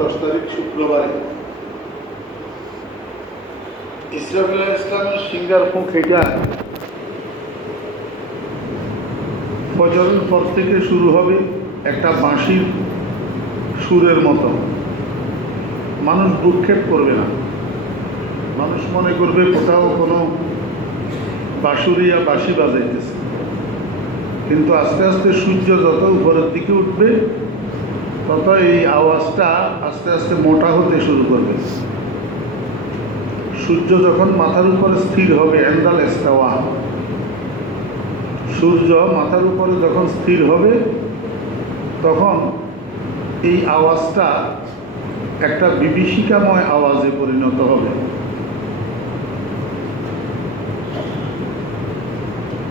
10 তারিখ শুক্রবারে ইসরাফিল আলাইহিস সালামের সিঙ্গার মুখ এটা ফজরের পর থেকে শুরু হবে একটা বাঁশির সুরের মতো। মানুষ ভ্রুক্ষেপ করবে না, মানুষ মনে করবে কোথাও কোনো বাঁশুরিয়া বাঁশি বাজাইতেছে। কিন্তু আস্তে আস্তে সূর্য যত উপরের দিকে উঠবে তত এই আওয়াজটা আস্তে আস্তে মোটা হতে শুরু করবে। সূর্য যখন মাথার উপরে স্থির হবে, এন্দাল ইস্তাওয়া, সূর্য মাথার উপরে যখন স্থির হবে তখন এই আওয়াজটা একটা বিভীষিকাময় আওয়াজে পরিণত হবে।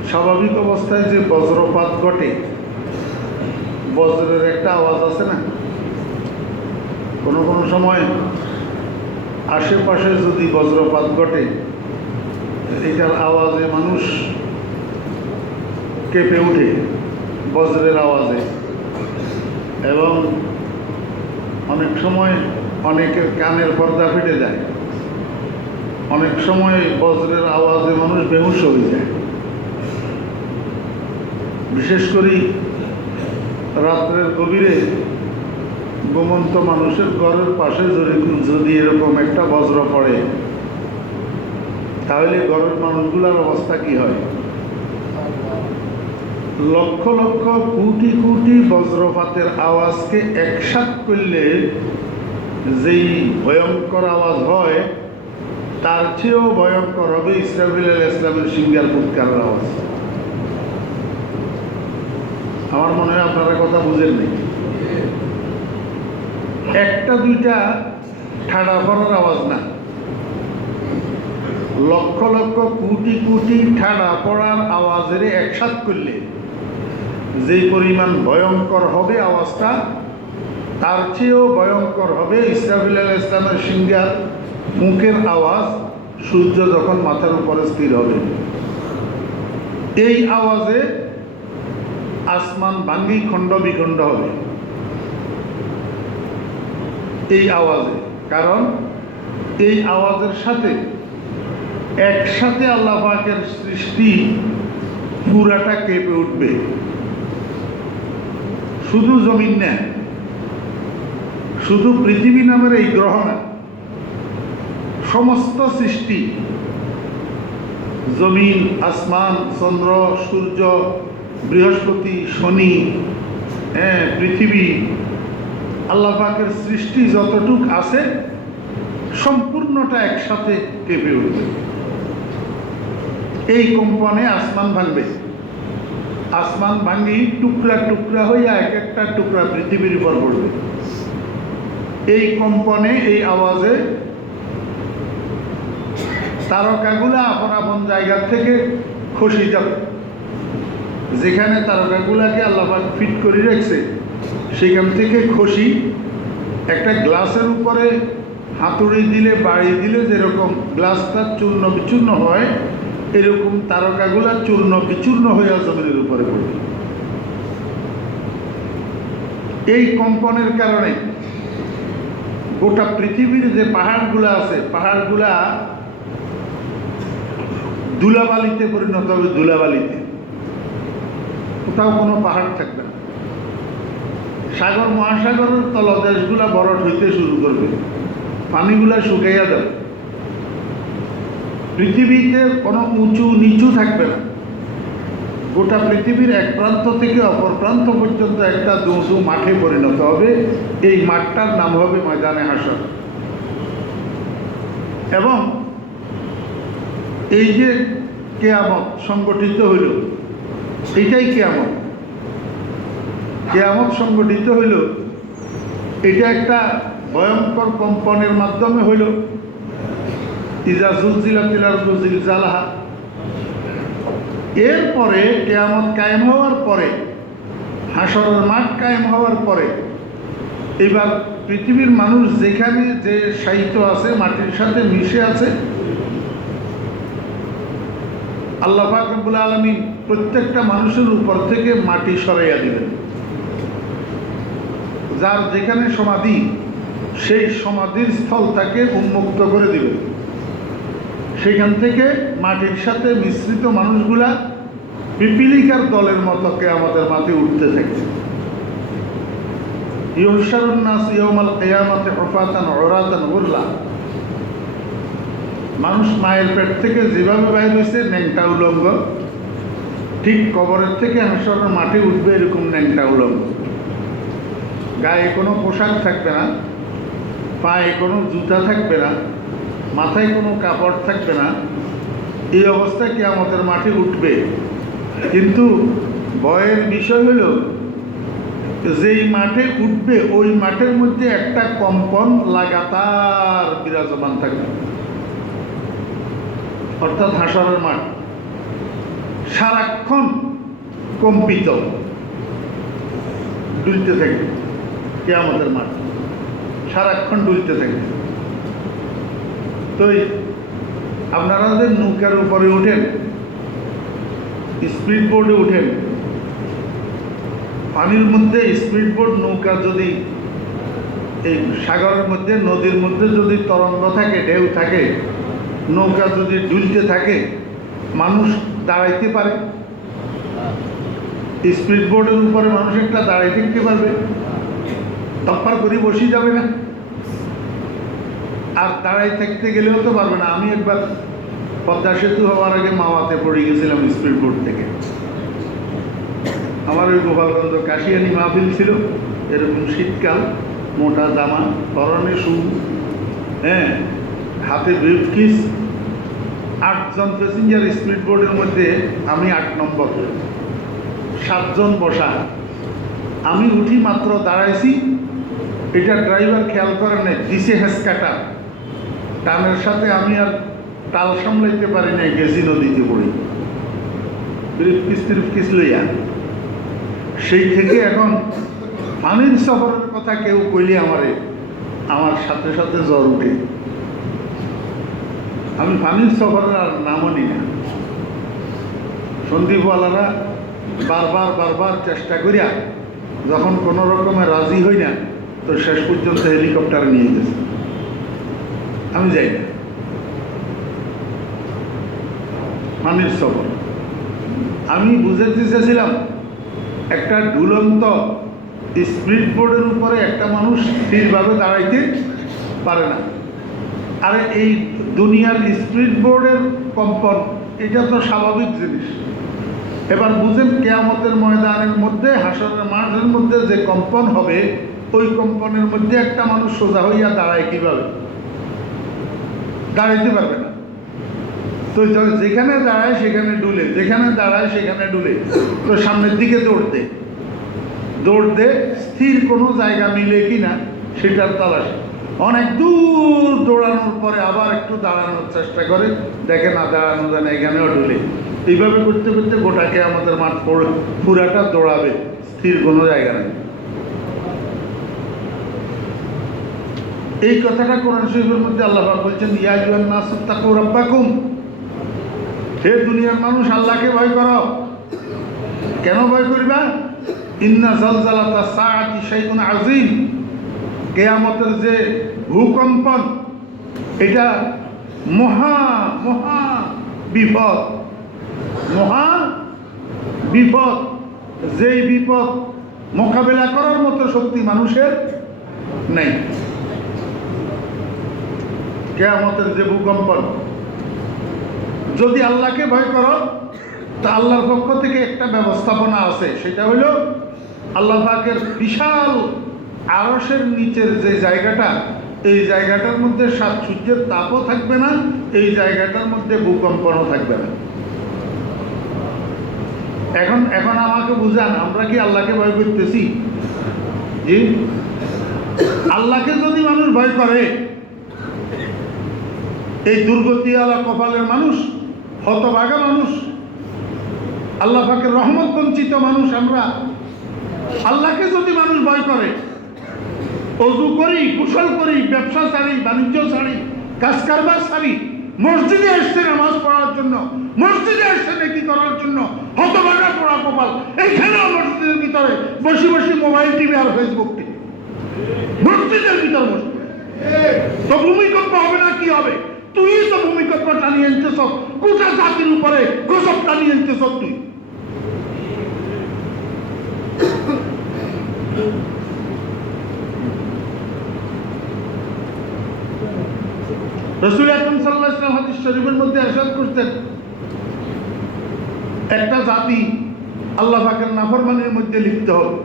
স্বাভাবিক অবস্থায় যে বজ্রপাত ঘটে, বজ্রের একটা আওয়াজ আছে না, কোনো কোনো সময় আশেপাশে যদি বজ্রপাত ঘটে এটার আওয়াজে মানুষ কেঁপে ওঠে, বজ্রের আওয়াজে। এবং অনেক সময় অনেকের কানের পর্দা ফেটে যায়, অনেক সময় বজ্রের আওয়াজে মানুষ বেহুশ হয়ে যায়। বিশেষ করে রাত্রের গভীরে ঘুমন্ত মানুষের ঘরের পাশে যদি এরকম একটা বজ্র পড়ে তাহলে ঘরের মানুষগুলোর অবস্থা কি হয়? লক্ষ লক্ষ কোটি কোটি বজ্রপাতের আওয়াজকে একসাথ করলে যেই ভয়ঙ্কর আওয়াজ হয় তার চেয়েও ভয়ঙ্কর হবে ইসরাফিল আলাইহিস সালামের সিঙ্গার ফুৎকারের আওয়াজ। আমার মনে হয় আপনারা কথা বুঝেন নাই। একটা দুইটা ঠাড়া পড়ার আওয়াজ না, লক্ষ লক্ষ কোটি কোটি ঠাড়া পড়ার আওয়াজের একসাথ করলে যেই পরিমাণ ভয়ঙ্কর হবে আওয়াজটা, তার চেয়েও ভয়ঙ্কর হবে ইসরাফিল আলাইহিস সালামের সিঙ্গার মুখের আওয়াজ সূর্য যখন মাথার উপরে স্থির হবে। এই আওয়াজে আসমান ভাঙ্গি খণ্ড বিখণ্ড হবে এই আওয়াজে। কারণ এই আওয়াজের সাথে একসাথে আল্লাহ পাকের সৃষ্টি পুরাটা কেঁপে উঠবে। শুধু জমিন না, শুধু পৃথিবী নামের এই গ্রহ না, সমস্ত সৃষ্টি, জমিন, আসমান, চন্দ্র, সূর্য, বৃহস্পতি, শনি, পৃথিবী, আল্লাহ পাকের সৃষ্টি যতটুক আছে সম্পূর্ণটা একসাথে কেঁপে উঠবে। এই কম্পনে আসমান ভাঙবে, আসমান ভাঙি টুকরা টুকরা হইয়া এক একটা টুকরা পৃথিবীর উপর পড়বে। এই কম্পনে, এই আওয়াজে তারকাগুলা আপন আপন জায়গা থেকে খসে যাবে। যেখানে তারকাগুলাকে আল্লাহ পাক ফিট করে রাখছে সেখান থেকে খসি একটা গ্লাসের উপরে হাতুড়ি দিলে, বাড়ি দিলে যেরকম গ্লাসটা চূর্ণ বিচূর্ণ হয়, এরকম তারকাগুলা চূর্ণ বিচূর্ণ হইয়া জমিনের উপরে পড়বে। এই কম্পনের কারণে গোটা পৃথিবীর যে পাহাড়গুলা আছে, পাহাড়গুলা ধুলাবালিতে পরিণত হবে। ধুলাবালিতে কোথাও কোনো পাহাড় থাকবে না। সাগর মহাসাগরের তলদেশগুলা বরফ হইতে শুরু করবে, পানিগুলা শুকাইয়া যাবে। পৃথিবীতে কোনো উঁচু নিচু থাকবে না। গোটা পৃথিবীর এক প্রান্ত থেকে অপর প্রান্ত পর্যন্ত একটা দু মাঠে পরিণত হবে। এই মাঠটার নাম হবে ময়দানে হাসর। এবং এই যে কিয়ামত সংগঠিত হইল, এইটাই কিয়ামত। কিয়ামত সংগঠিত হইল, এটা একটা ভয়ঙ্কর কম্পনের মাধ্যমে হইল। ইজা জুলজিলাতিল আরদু জিলজালাহা। এরপরে কিয়ামত কায়েম হওয়ার পরে, হাসরের মাঠ কায়েম হওয়ার পরে, এবার পৃথিবীর মানুষ যেখানে যে সাহিত্য আছে, মাটির সাথে মিশে আছে, আল্লাহ পাক রব্বুল আলামিন প্রত্যেকটা মানুষের উপর থেকে মাটি সরাইয়া দিবেন। যার যেখানে সমাধি সেই সমাধির স্থলটাকে উন্মুক্ত করে দিবে। সেখান থেকে মাটির সাথে মিশ্রিত মানুষগুলা পিপিলিকার দলের মতো কিয়ামতের মাঠে উঠতে থাকে। ইউহশারুন নাস ইয়াউমাল কিয়ামাতি হুফাতান উরাতান গুরলা। মানুষ মায়ের পেট থেকে যেভাবে বাইর হয়েছে ন্যাংটা উলঙ্গ, ঠিক কবরের থেকে হাসরের মাঠে উঠবে এরকম ন্যাংটা উলঙ্গ। গায়ে কোনো পোশাক থাকবে না, পায়ে কোনো জুতা থাকবে না, মাথায় কোনো কাপড় থাকবে না। এই অবস্থায় কিয়ামতের মাঠে উঠবে। কিন্তু ভয়ের বিষয় হলো যেই মাঠে উঠবে ওই মাঠের মধ্যে একটা কম্পন লাগাতার বিরাজমান থাকবে। অর্থাৎ হাসরের মাঠ সারাক্ষণ কম্পিত, দুলতে থাকবে। কিয়ামতের মাঠ সারাক্ষণ দুলতে থাকবে। তো আপনারা যে নৌকার উপরে উঠেন, স্পিড বোর্ডে উঠেন, পানির মধ্যে স্পিড বোর্ড নৌকা যদি এই সাগরের মধ্যে নদীর মধ্যে যদি তরঙ্গ থাকে, ঢেউ থাকে, নৌকা যদি দুলতে থাকে, মানুষ দাঁড়াইতে পারে? স্পিড বোর্ডের উপরে মানুষ একটা দাঁড়াই থাকতে পারবে? তপ্পার করে বসে যাবে না? আর দাঁড়াই থাকতে গেলেও তো পারবে না। আমি একবার পদ্মা সেতু হওয়ার আগে মাওয়াতে পড়ে গেছিলাম স্পিড বোর্ড থেকে। আমার ওই গোপালগঞ্জ কাশিয়ানি মাহফিল ছিল, এরকম শীতকাল, মোটা জামা, পরনে শু, হ্যাঁ, হাতে ব্রিফকেস, 8 জন প্যাসেঞ্জার স্পিড বোর্ডের মধ্যে, আমি 8 নম্বর, 7 জন বসা। আমি উঠি মাত্র দাঁড়াইছি, এটা ড্রাইভার খেয়াল করে নাই, দিছে হেঁচকাটা, টানের সাথে আমি আর টাল সামলাইতে পারি নাই, গেছি নদীতে পড়ি ব্রিফকেস লইয়া। সেই থেকে এখন পানির সফরের কথা কেউ কইলে আমার সাথে সাথে জ্বর উঠে। আমি পানির সফরের আর নামও নিই না। সন্দীপওয়ালারা বারবার চেষ্টা করিয়া যখন কোনো রকমে রাজি হই না, তো শেষ পর্যন্ত হেলিকপ্টার নিয়ে গেছে, আমি যাই না। পানির সফর আমি বুঝাতে চেয়েছিলাম, একটা ঝুলন্ত স্পিড বোর্ডের উপরে একটা মানুষ স্থিরভাবে দাঁড়াইতে পারে না। আর এই দুনিয়ার স্পিড বোর্ডের কম্পন, এটা তো স্বাভাবিক জিনিস। এবার বুঝেন কিয়ামতের ময়দানের মধ্যে, হাসরের মাঠের মধ্যে যে কম্পন হবে, ওই কম্পনের মধ্যে একটা মানুষ সোজা হইয়া দাঁড়ায় কিভাবে? দাঁড়াইতে পারবে না। তো যেখানে দাঁড়ায় সেখানে ডুলে, যেখানে দাঁড়ায় সেখানে ডুলে। তো সামনের দিকে দৌড় দে স্থির কোনো জায়গা মিলে কিনা সেটার তালাশ। অনেক দূর দৌড়ানোর পরে আবার একটু দাঁড়ানোর চেষ্টা করে, দেখে না দাঁড়ানো যায় না, এখানেও ডুলে। এইভাবে করতে করতে গোটাকে আমাদের মাঠ পুরাটা দৌড়াবে, স্থির কোনো জায়গা নেই। এই কথাটা কোরআন শরীফের মধ্যে আল্লাহ পাক বলছেন, ইয়া আইয়ুহান নাস ইত্তাকু রাব্বাকুম, হে দুনিয়ার মানুষ, আল্লাহকে ভয় করো। কেন ভয় করবা? ইন্না জালজালাতাস সাআতি শাইউন আযীম, কিয়ামতের যে ভূকম্পন, এটা মহা মহা বিপদ, মহা বিপদ। যেই বিপদ মোকাবেলা করার মতো শক্তি মানুষের নেই। কিয়ামতের যে ভূকম্পন, যদি আল্লাহকে ভয় করো, তা আল্লাহর পক্ষ থেকে একটা ব্যবস্থাপনা আছে। সেটা হলো আল্লাহ পাকের বিশাল আরশের নিচের যে জায়গাটা, এই জায়গাটার মধ্যে সাত সূর্যের তাপও থাকবে না, এই জায়গাটার মধ্যে ভূকম্পনও থাকবে না। এখন আমাকে বুঝান, আমরা কি আল্লাহকে ভয় করতেছি? জি, আল্লাহকে যদি মানুষ ভয় করে, এই দুর্গতিওয়ালা কপালের মানুষ, হতভাগা মানুষ, আল্লাহ পাকের রহমত বঞ্চিত মানুষ আমরা, আল্লাহকে যদি মানুষ ভয় করে, অজু করি, কুশল করি, ব্যবসা ছাড়ি, বাণিজ্য ছাড়ি, কাজ কারবার ছাড়ি, মসজিদে আসছে নামাজ পড়ার জন্য, মসজিদে আসছে নেকি করার জন্য, হতভাগা পড়া কপাল, এইখানেও মসজিদের ভিতরে বসে বসে মোবাইল টিভি আর ফেসবুক টিভি, মসজিদের ভিতরে বসে তো ভূমিকম্প হবে না কি হবে? তুই তো ভূমিকম্প টানিয়ে আনতেছ, গোটা জাতির উপরে গজব টানিয়ে আনতেছ তুই। রাসূল আকরাম সাল্লাল্লাহু আলাইহি ওয়াসাল্লাম হাদিস শরীফের মধ্যে ইরশাদ করতেন, একটা জাতি আল্লাহ পাকের নাফরমানির মধ্যে লিপ্ত হবে।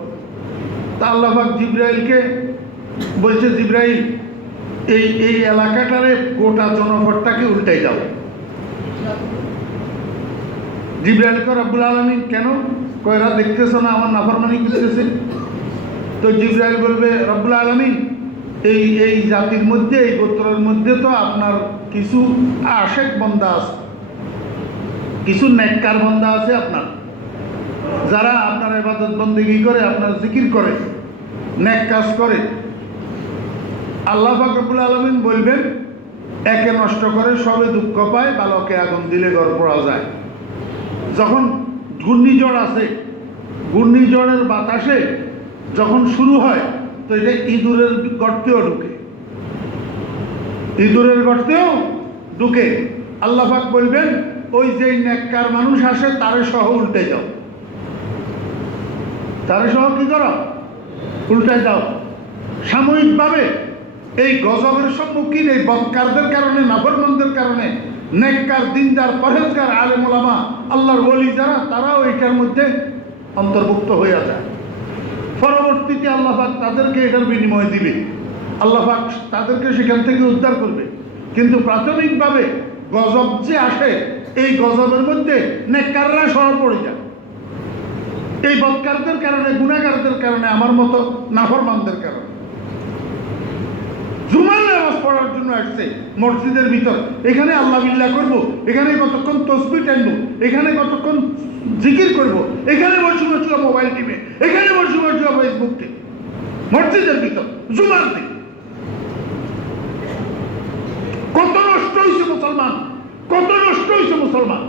তা আল্লাহ পাক জিবরাইলকে বলছে, জিবরাইল এই এলাকাটারে গোটা জনপদটাকে উল্টাই দাও। জিবরাইলকে রব্বুল আলামিন কেন কয়রা দেখতেছ না আমার নাফরমানি করতেছে? তো জিবরাইল বলবে, রব্বুল আলামিন এই জাতির মধ্যে, এই গোত্রের মধ্যে তো আপনার কিছু আশেক বান্দা আছে, কিছু নেককার বান্দা আছে আপনার, যারা আপনার ইবাদত বন্দেগী করে, আপনার জিকির করে, নেক কাজ করে। আল্লাহ পাক রব্বুল আলামিন বলবেন, একে নষ্ট করে সবে দুঃখ পায়, বালকে আগুন দিলে ঘর পড়া যায়। যখন ঘূর্ণিঝড় আছে, ঘূর্ণিঝড়ের বাতাসে যখন শুরু হয়, তো এটা ইঁদুরের গর্তেও ঢুকে, ইঁদুরের গর্তেও ঢুকে। আল্লাহ পাক বলবেন, ওই যে নেককার মানুষ আসে তারে সহ উল্টে যাও, তারে সহ কি করো? উল্টে যাও। সাময়িকভাবে এই গজবের সম্মুখীন এই বদকারদের কারণে, নাফরমানদের কারণে নেককার, দিনদার, পরহেজগার, আলেম ওলামা, আল্লাহর ওলি যারা, তারাও এটার মধ্যে অন্তর্ভুক্ত হয়ে যায়। পরবর্তীতে আল্লাহ পাক তাদেরকে এটার বিনিময় দিবে, আল্লাহ পাক তাদেরকে সেখান থেকে উদ্ধার করবে। কিন্তু প্রাথমিকভাবে গজব যে আসে, এই গজবের মধ্যে নেককাররা সহ পড়ে যায়। এই বদকারদের কারণে, গুনাহগারদের কারণে, আমার মতো নাফরমানদের কারণে। জুমার নামাজ পড়ার জন্য আসছে মসজিদের ভিতর, এখানে আল্লাহ বিল্লাহ করবো, এখানে কতক্ষণ তসবিহ টানবো, এখানে কতক্ষণ জিকির করব, এখানে বসে বসে মোবাইল টিপে, এখানে বসে বসে ফেসবুক টিপে, মসজিদের ভিতর জুমার দিন। কত নষ্ট হয়েছে মুসলমান, কত নষ্ট হয়েছে মুসলমান।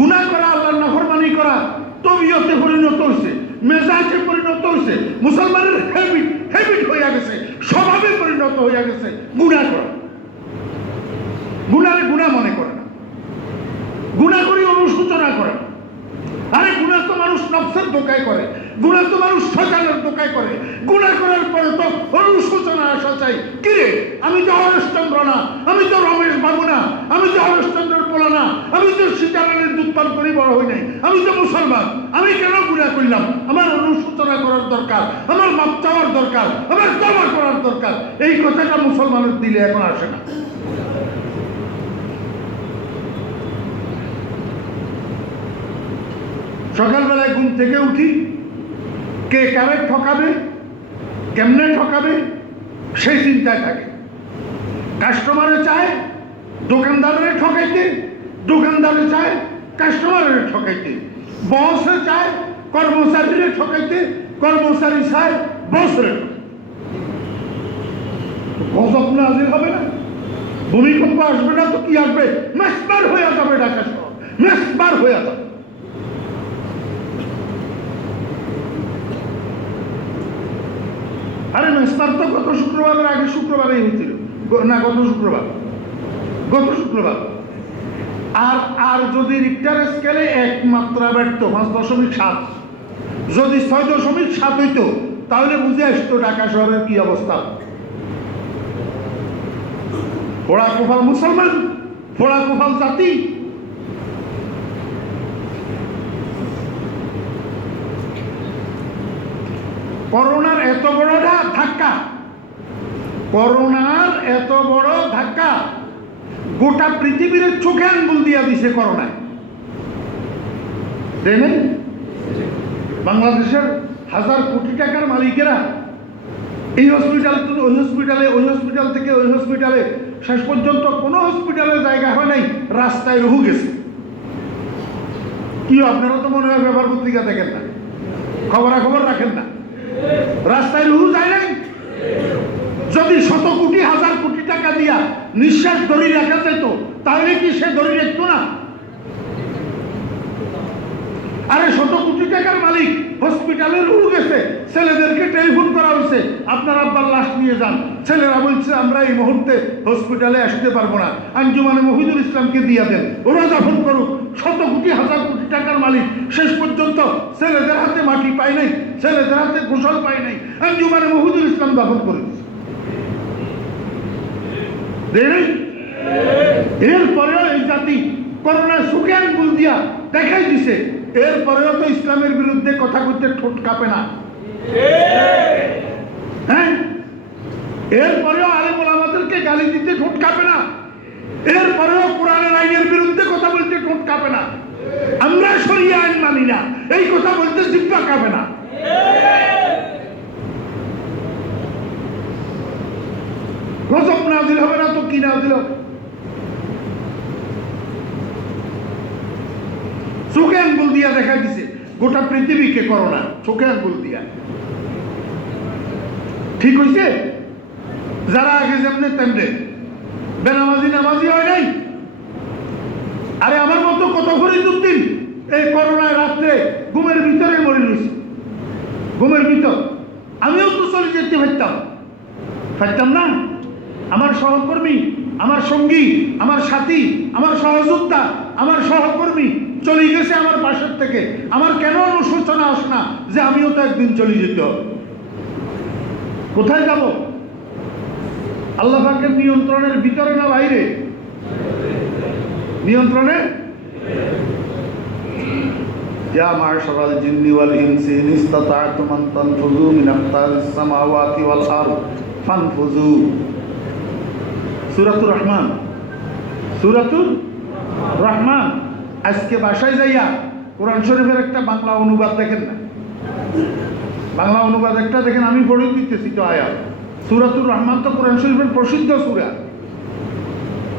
গুনাহ করা, আল্লাহর নাফরমানি করা তবিয়তে পরিণত হয়েছে, মেজাজে পরিণত হয়েছে, মুসলমানের হ্যাবিট হয়ে গেছে, স্বভাবে পরিণত হয়ে গেছে গুনাহ করা। গুনারে গুনাহ মনে করে না, গুনাহ করি অনুশোচনা করে। আরে গুনাহ তো মানুষ নফসের ধোঁকায় করে, গুনাহ তো মানুষ শয়তানের ধোঁকায় করে। গুনাহ করার পরে তো অনুশোচনা আসা চাই, কিরে আমি তো হরেশচন্দ্র না, আমি তো রমেশ বাবু না, আমি তো হরেশচন্দ্রের পোলা না, আমি তো সীতারামের দুধ পান করে বড় হই নাই, আমি তো মুসলমান, আমি কেন গুনাহ করলাম? আমার অনুশোচনা করার দরকার, আমার মাপ চাওয়ার দরকার, আমার তওবা করার দরকার। এই কথাটা মুসলমানের দিলে এখন আসে না। সকালবেলায় ঘুম থেকে উঠি, কে কারে ঠকাবে, কেমনে ঠকাবে, সেই চিন্তায় থাকে। কাস্টমারে চায় দোকানদারের ঠকাইতে, দোকানদারে চায় কাস্টমারের ঠকাইতে, বসে চায় কর্মচারীরে ঠকাইতে, কর্মচারী চায় বসের। গজব নাযিল হবে না? ভূমিকম্প আসবে না তো কি আসবে? মেসবার হয়ে যাবে ঢাকা শহর, মেসবার হয়ে যাবে। আরে মেসবার তো গত শুক্রবারের আগে শুক্রবারেই হয়েছিল না, গত শুক্রবার। আর যদি রিক্টার স্কেলে 1 মাত্রা ব্যর্থ 5.7, যদি 6.7 হইতো, তাহলে বুঝে আসতো ঢাকা শহরের কি অবস্থা। পোড়া কোফাল মুসলমান, পোড়া কোফাল জাতি। করোনার এত বড় ধাক্কা, করোনার এত বড় ধাক্কা গোটা পৃথিবীর চোখে আঙ্গুল দিয়া দিছে করোনায়। দেখেন বাংলাদেশের 1000 কোটি টাকার মালিকেরা এই হসপিটাল থেকে ওই হসপিটালে, ওই হসপিটাল থেকে ওই হসপিটালে, শেষ পর্যন্ত কোনো হসপিটালের জায়গা হয় নাই, রাস্তায় রহু গেছে। কি আপনারা তো মনে হয় ব্যাপার পত্রিকা দেখেন না, খবরাখবর রাখেন না, রাস্তায় রহু যায় নাই। যদি 100 কোটি 1000 কোটি টাকা দিয়া নিঃশ্বাস ধরে রাখা যেত, তাহলে কি সে ধরে রাখতো না? আরে 100 কোটি টাকার মালিক হসপিটালে রোগ গেছে, ছেলেদেরকে টেলিফোন করা হয়েছে আপনার আব্বার লাশ নিয়ে যান। ছেলেরা বলছে আমরা এই মুহূর্তে হসপিটালে আসতে পারবো না, আঞ্জুমানে মহিদুল ইসলামকে দিয়ে দেন, ওরা দাফন করুক। 100 কোটি 1000 কোটি টাকার মালিক শেষ পর্যন্ত ছেলেদের হাতে মাটি পায় নাই, ছেলেদের হাতে গোসল পায় নাই, আঞ্জুমানে মহিদুল ইসলাম দাফন করে এরপরেও এই জাতি করোনা সুখে আঙ্গুল দিয়া দেখাই দিছে, এরপরেও তো ইসলামের বিরুদ্ধে কথা বলতে ঠোঁট কাঁপে না। হ্যাঁ, এরপরেও আলেম ওলামাদেরকে গালি দিতে ঠোঁট কাঁপে না, এরপরেও কোরআনের আইনের বিরুদ্ধে কথা বলতে ঠোঁট কাঁপে না। আমরা শরিয়া আইন মানি না, এই কথা বলতে জিহ্বা কাঁপে না। গজব নাযিল হবে না তো কি নাযিল হবে? চোখে আঙ্গুল দিয়া দেখা দিছে গোটা পৃথিবীকে করোনা, চোখে আঙ্গুল দিয়া। ঠিক হয়েছে? যারা আগে যেমনে তেমনে বেনামাজি নামাজি হয় নাই। আরে আমার মতো কত ফরিদউদ্দিন এই করোনায় রাত্রে ঘুমের ভিতরে মরে রয়েছে, ঘুমের ভিতর। আমিও তো চলে যেতে পারতাম না। আমার সহকর্মী, আমার সঙ্গী, আমার সাথী, আমার সহযোদ্ধা, আমার সহকর্মী চলে গেছে আমার পাশের থেকে। আমার কেন অনুশোচনা আস না যে আমিও তো একদিন চলে যেতে হবে? কোথায় যাব? আল্লাহ পাকের নিয়ন্ত্রণের ভিতরে না বাইরে? নিয়ন্ত্রণে। ইয়া মাশারাল জিন্নি ওয়াল ইনসি ইন ইসতাতা'তুম আন তানফুযু মিন আকতারিস সামাওয়াতি ওয়াল আরদ ফানফুযু। সূরাতুর রহমান, সূরাতুর রহমান। আজকে বাসায় যাইয়া কোরআন শরীফের একটা বাংলা অনুবাদ দেখেন না, বাংলা অনুবাদ একটা দেখেন, আমি পড়ে দিতেছি তো আয়াত। সূরাতুর রহমান তো কোরআন শরীফের প্রসিদ্ধ সূরা।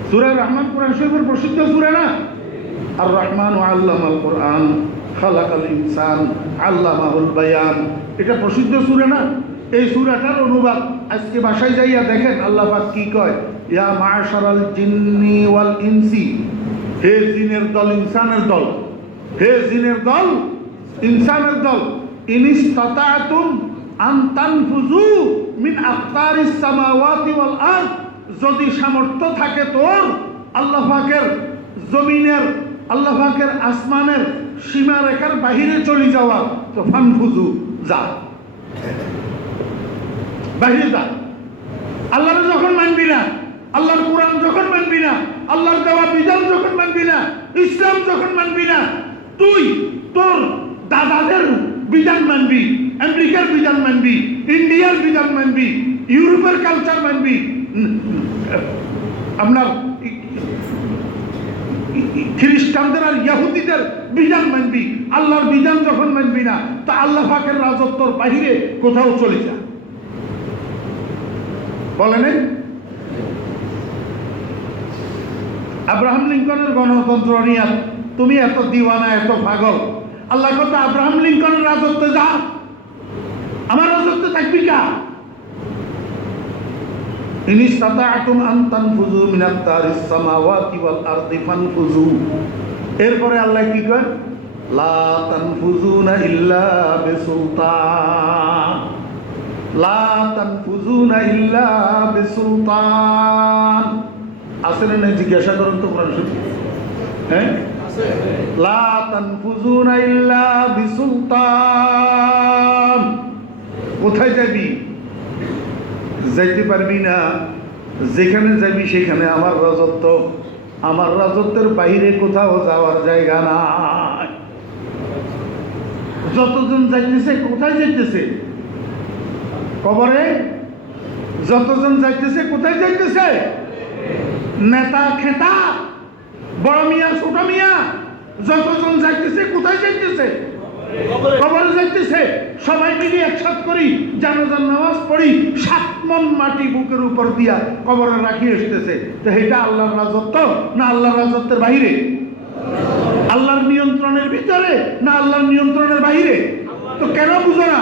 সূরা রহমান কোরআন শরীফের প্রসিদ্ধ সূরা না? আর রহমান আল্লামাল কোরআন খালাকাল ইনসান আল্লামাহুল বায়ান, এটা প্রসিদ্ধ সূরা না? এই সূরাটার অনুবাদ আজকে বাসায় যাইয়া দেখেন আল্লাহ পাক কি কয়, ইয়া মাশারাল জিন্নি ওয়াল ইনসি, হে জিনের দল ইনসানের দল, হে জিনের দল ইনসানের দল, ইনিস্তাতা'তুম আন তানফুযু মিন আকতারিস সামাওয়াতি ওয়াল আরদ, যদি সামর্থ্য থাকে তোর আল্লাহ পাকের জমিনের, আল্লাহ পাকের আসমানের সীমারেখার বাহিরে চলে যাওয়া, তো ফানফুযু, যা, বাহিরে যা। আল্লাহর যখন মানবি না, আল্লাহর কোরআন যখন মানবি না, আল্লাহর দেওয়া বিধান যখন মানবি না, ইসলাম যখন মানবি না, তুই তোর দাদাদের বিধান মানবি, আমেরিকার বিধান মানবি, ইন্ডিয়ার বিধান মানবি, ইউরোপের কালচার মানবি, আপনার খ্রিস্টানদের আর ইহুদিদের বিধান মানবি, আল্লাহর বিধান যখন মানবি না, তা আল্লাহ পাকের রাজত্বর বাহিরে কোথাও চলে যা। বলেন আব্রাহাম লিঙ্কনের গণতন্ত্র নিয়ে তুমি এত দিওয়ানা, এত পাগল। আল্লাহ কথা আব্রাহাম লিঙ্কনের রাজত্বে যা, আমার রাজত্বে থাকবি কা? ইনিস্তাতা'তুম আন তানফুযু মিন আকতারিস সামাওয়াতি ওয়াল আরদি ফানফুযু। এরপরে আল্লাহ কি কয়, লা তানফুযুনা ইল্লা বিসুলতান, লা তানফুযুনা ইল্লা বিসুলতান। আসলে না জিজ্ঞাসা করুন তো কোরআন শরীফ, হ্যাঁ, লা তানফুযুনা ইল্লা বিসুলতান। কোথায় যাবি? যাইতে পারবি না। যেখানে যাবি সেখানে আমার রাজত্ব, আমার রাজত্বের বাইরে কোথাও যাওয়ার জায়গা নাই। যতজন যাইতেছে কোথায় যাইতেছে? কবরে। যতজন যাইতেছে কোথায় যাইতেছে? নেতা খেতা, বড় মিয়া ছোট মিয়া, যতজন যাইতেছে কোথায় যাইতেছে? কবরে যাইতেছে। সবাই মিলে একসাথ করি, জানাজার নামাজ পড়ি, 7 মণ মাটি বুকের উপর দিয়া কবরে রাখি আসতেছে। তো এটা আল্লাহর রাজত্ব না আল্লাহর রাজত্বের বাইরে? আল্লাহর নিয়ন্ত্রণের ভিতরে না আল্লাহর নিয়ন্ত্রণের বাইরে? তো কেন বুঝো না?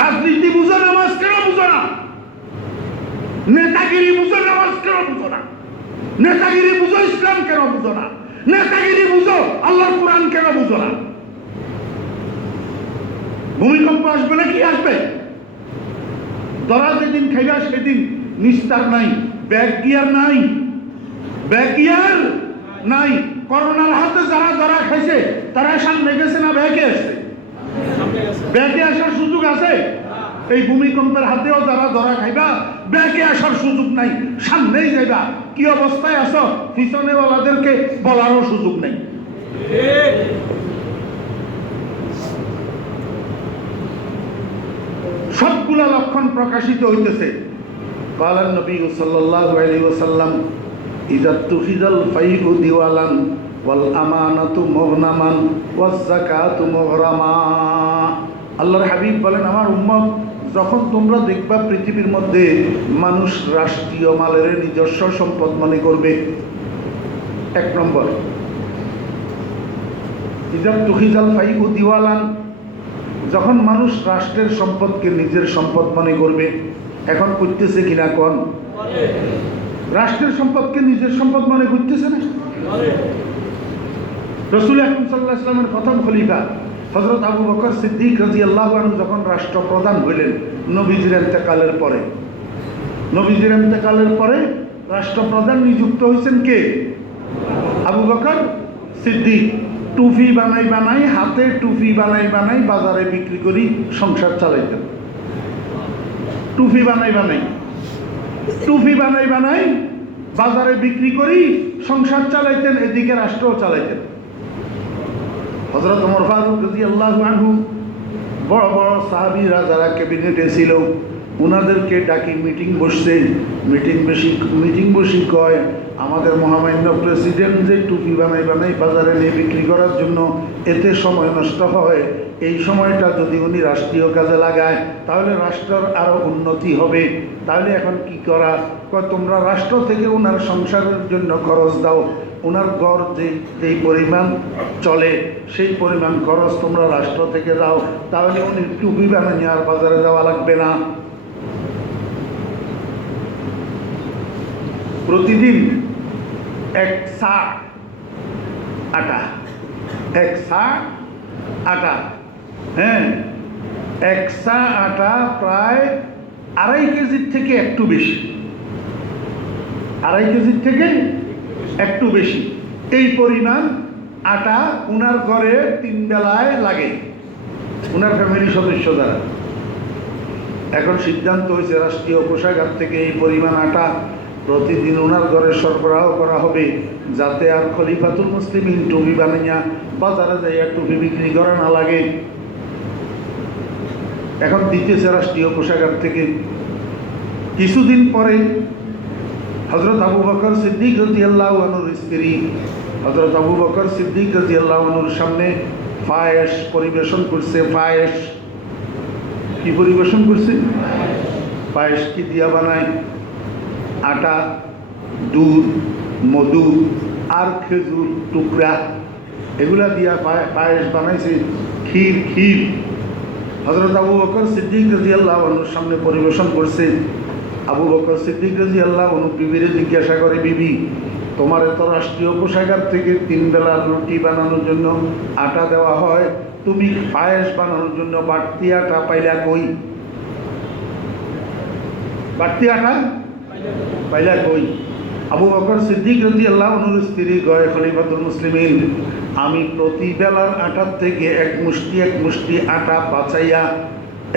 রাজনীতি বুঝো, নামাজ কেন বুঝো না? নেতাগিরি বুঝো, নামাজ কেন বুঝো না? নেতাগিরি বুঝো, ইসলাম কেন বুঝো না? নেতাগিরি বুঝো, আল্লাহর কোরআন কেন বুঝো না? ভূমিকম্প আসবে না কি আসবে? ধরা যেদিন খাইবা সেদিন নিস্তার নাই, ব্যাক গিয়ার নাই, ব্যাক গিয়ার নাই। করোনার হাতে যারা ধরা খাইছে তারা সামনে গেছে না ব্যাকে আসছে? ব্যাকে আসার সুযোগ আছে? এই ভূমিকম্পের হাতেও যারা ধরা খাইবা ব্যাকে আসার সুযোগ নাই, সামনেই যাইবা। কি অবস্থায় আছো পিছনে ওয়ালাদেরকে বলারও সুযোগ নেই। সবগুলা লক্ষণ প্রকাশিত হইতেছে। কালান নবী সাল্লাল্লাহু আলাইহি ওয়াসাল্লাম ইযা তুখিযাল ফাইউ দিওয়ালান ওয়াল আমানাতু মুগনামান ওয়াজ যাকাতু মুগরামা। আল্লাহর হাবিব বলেন, আমার উম্মত, যখন তোমরা দেখবা পৃথিবীর মধ্যে মানুষ রাষ্ট্রীয় মালের নিজস্ব সম্পদ মনে করবে, এক নম্বর ইযা তুখিযাল ফাইউ দিওয়ালান, যখন মানুষ রাষ্ট্রের সম্পদকে নিজের সম্পদ মনে করবে। এখন করতেছে কিনা কোন? রাষ্ট্রের সম্পদকে নিজের সম্পদ মনে করতেছে না। রাসূল আকরাম সাল্লাল্লাহু আলাইহি ওয়াসাল্লামের প্রথম খলিফা হযরত আবু বকর সিদ্দিক রাদিয়াল্লাহু আনহু যখন রাষ্ট্রপ্রধান হইলেন নবীজির ইন্তেকালের পরে, নবীজির ইন্তেকালের পরে রাষ্ট্রপ্রধান নিযুক্ত হয়েছেন কে? আবু বকর সিদ্দিক। টুপি বানাই বানাই, হাতে টুপি বানাই বানাই বাজারে বিক্রি করি সংসার চালাইতেন। টুপি বানাই বানাই, টুপি বানাই বানাই বাজারে বিক্রি করি সংসার চালাইতেন, এদিকে রাষ্ট্রও চালাইতেন। হযরত ওমর ফারুক রাদিয়াল্লাহু আনহু বড় বড় সাহাবীরা যারা ক্যাবিনেটে ছিল ওনাদেরকে ডাকি মিটিং বসছে। মিটিং বসি কয়, আমাদের মহামান্য প্রেসিডেন্ট যে টুপি বানাই বানাই বাজারে নিয়ে বিক্রি করার জন্য এতে সময় নষ্ট হয়, এই সময়টা যদি উনি রাষ্ট্রীয় কাজে লাগায় তাহলে রাষ্ট্রের আরও উন্নতি হবে। তাহলে এখন কি করা? কয়, তোমরা রাষ্ট্র থেকে ওনার সংসারের জন্য খরচ দাও, ওনার গড় যেই পরিমাণ চলে সেই পরিমাণ খরচ তোমরা রাষ্ট্র থেকে দাও, তাহলে উনি টুপি বানানি আর বাজারে যাওয়া লাগবে না। প্রতিদিন এক সা আটা, এক সা আটা, হ্যাঁ, এক সা আটা প্রায় 2.5 কেজির থেকে একটু বেশি, 2.5 কেজির থেকে একটু বেশি। এই পরিমাণ আটা উনার ঘরে 3 বেলায় লাগে, উনার ফ্যামিলি সদস্য দ্বারা। এখন সিদ্ধান্ত হয়েছে রাষ্ট্রীয় কোষাগার থেকে এই পরিমাণ আটা প্রতিদিন ওনার ঘরে সরবরাহ করা হবে, যাতে আর খলিফাতুল মুসলিমিন টুপি বানাইয়া বাজারে যাইয়া টুপি বিক্রি করা না লাগে। এখন দিতেছে রাষ্ট্রীয় কোষাগার থেকে। কিছুদিন পরে হযরত আবু বকর সিদ্দিক রাদিয়াল্লাহু আনহুর স্ত্রী হযরত আবু বকর সিদ্দিক রাদিয়াল্লাহু আনহুর সামনে পায়েস পরিবেশন করছে। পায়েস কি পরিবেশন করছে? পায়েস কি দিয়া বানায়? আটা, দুধ, মধু আর খেজুর টুকরা এগুলা দিয়া পায়েস বানাইছে। ক্ষীর হযরত আবু বকর সিদ্দিক রাদিয়াল্লাহু আনহুর সামনে পরিবেশন করছে। আবু বকর সিদ্দিক রাদিয়াল্লাহু আনহু বিবিরে জিজ্ঞাসা করে, বিবি, তোমার এত রাষ্ট্রীয় কোষাগার থেকে 3 বেলার রুটি বানানোর জন্য আটা দেওয়া হয়, তুমি পায়েস বানানোর জন্য বাড়তি আটা পাইলা কই? বাড়তি আটা পাইলা কই? আবু বকর সিদ্দিক রাদিয়াল্লাহু আনহুর স্ত্রী কয়, খলিফাতুল মুসলিমিন, আমি প্রতি বেলার আটার থেকে এক মুষ্টি আটা বাঁচাইয়া